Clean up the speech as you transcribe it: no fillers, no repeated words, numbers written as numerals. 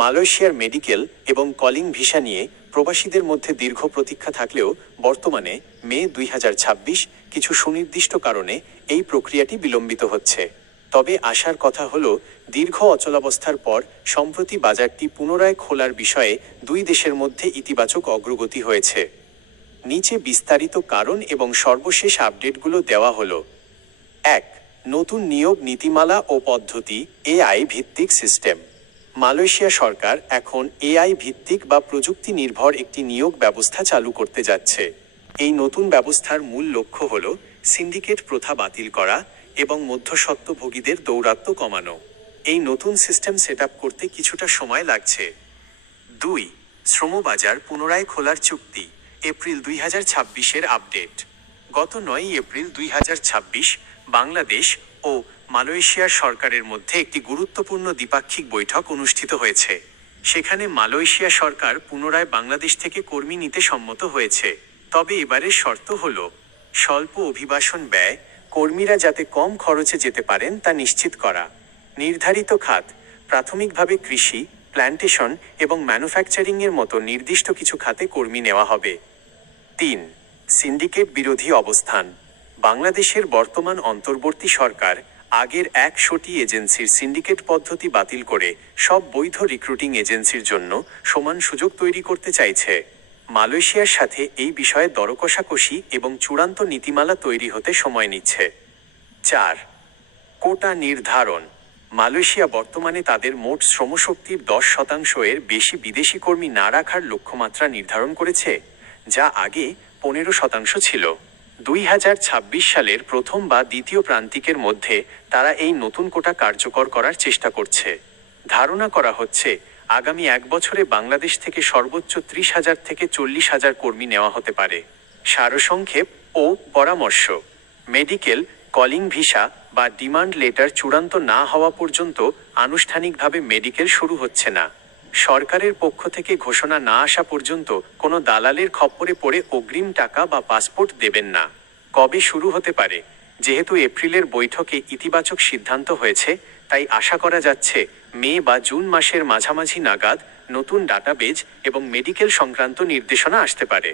মালয়েশিয়ার মেডিকেল এবং calling visa নিয়ে প্রবাসীদের মধ্যে দীর্ঘ প্রতীক্ষা থাকলেও বর্তমানে মে 2026 কিছু সুনির্দিষ্ট কারণে এই প্রক্রিয়াটি বিলম্বিত হচ্ছে। তবে আশার কথা হলো, দীর্ঘ অচলাবস্থার পর সম্প্রতি বাজারটি পুনরায় খোলার বিষয়ে দুই দেশের মধ্যে ইতিবাচক অগ্রগতি হয়েছে। নিচে বিস্তারিত কারণ এবং সর্বশেষ আপডেটগুলো দেওয়া হলো। 1. নতুন নিয়োগ নীতিমালা ও পদ্ধতি, এআই ভিত্তিক সিস্টেম। মালয়েশিয়া সরকার এখন এআই ভিত্তিক বা প্রযুক্তি নির্ভর একটি নিয়োগ ব্যবস্থা চালু করতে যাচ্ছে। এই নতুন ব্যবস্থার মূল লক্ষ্য হল সিন্ডিকেট প্রথা বাতিল করা এবং মধ্যস্বত্বভোগীদের দৌরাত্ম্য কমানো। এই নতুন সিস্টেম সেটআপ করতে কিছুটা সময় লাগছে। 2. শ্রমবাজার পুনরায় খোলার চুক্তি, এপ্রিল 2026-এর আপডেট। গত 9 এপ্রিল 2026 বাংলাদেশ ও মালয়েশিয়ার সরকারের মধ্যে একটি গুরুত্বপূর্ণ দ্বিপাক্ষিক বৈঠক অনুষ্ঠিত হয়েছে। সেখানে মালয়েশিয়া সরকার পুনরায় বাংলাদেশ থেকে কর্মী নিতে সম্মত হয়েছে। তবে এবারের শর্ত হল স্বল্প অভিবাসন ব্যয়, কর্মীরা যাতে কম খরচে যেতে পারেন তা নিশ্চিত করা। নির্ধারিত খাত, প্রাথমিকভাবে কৃষি, প্ল্যান্টেশন এবং ম্যানুফ্যাকচারিংয়ের মতো নির্দিষ্ট কিছু খাতে কর্মী নেওয়া হবে। 3. সিন্ডিকেট বিরোধী অবস্থান। বাংলাদেশের বর্তমান অন্তর্বর্তী সরকার আগের 100টি এজেন্সির সিন্ডিকেট পদ্ধতি বাতিল করে সব বৈধ রিক্রুটিং এজেন্সির জন্য সমান সুযোগ তৈরি করতে চাইছে। মালয়েশিয়ার সাথে এই বিষয়ে দর কষাকষি এবং চূড়ান্ত নীতিমালা তৈরি হতে সময় নিচ্ছে। 4. কোটা নির্ধারণ। মালয়েশিয়া বর্তমানে তাদের মোট শ্রমশক্তির 10% বেশি বিদেশি কর্মী না রাখার লক্ষ্যমাত্রা নির্ধারণ করেছে, যা আগে 15% ছিল। 2026 সালের প্রথম বা দ্বিতীয় প্রান্তিকের মধ্যে তারা এই নতুন কোটা কার্যকর করার চেষ্টা করছে। ধারণা করা হচ্ছে আগামী 1 বছরে বাংলাদেশ থেকে সর্বোচ্চ 30,000 থেকে 40,000 কর্মী নেওয়া হতে পারে। সারসংক্ষেপ ও পরামর্শ: মেডিকেল, কলিং ভিসা বা ডিমান্ড লেটার চূড়ান্ত না হওয়া পর্যন্ত আনুষ্ঠানিকভাবে মেডিকেল শুরু হচ্ছে না। সরকারের পক্ষ থেকে ঘোষণা না আসা পর্যন্ত কোনো দালালের খপ্পরে পড়ে অগ্রিম টাকা বা পাসপোর্ট দেবেন না। কবে শুরু হতে পারে? যেহেতু এপ্রিলের বৈঠকে ইতিবাচক সিদ্ধান্ত হয়েছে, তাই আশা করা যাচ্ছে মে বা জুন মাসের মাঝামাঝি নাগাদ নতুন ডাটাবেজ এবং মেডিকেল সংক্রান্ত নির্দেশনা আসতে পারে।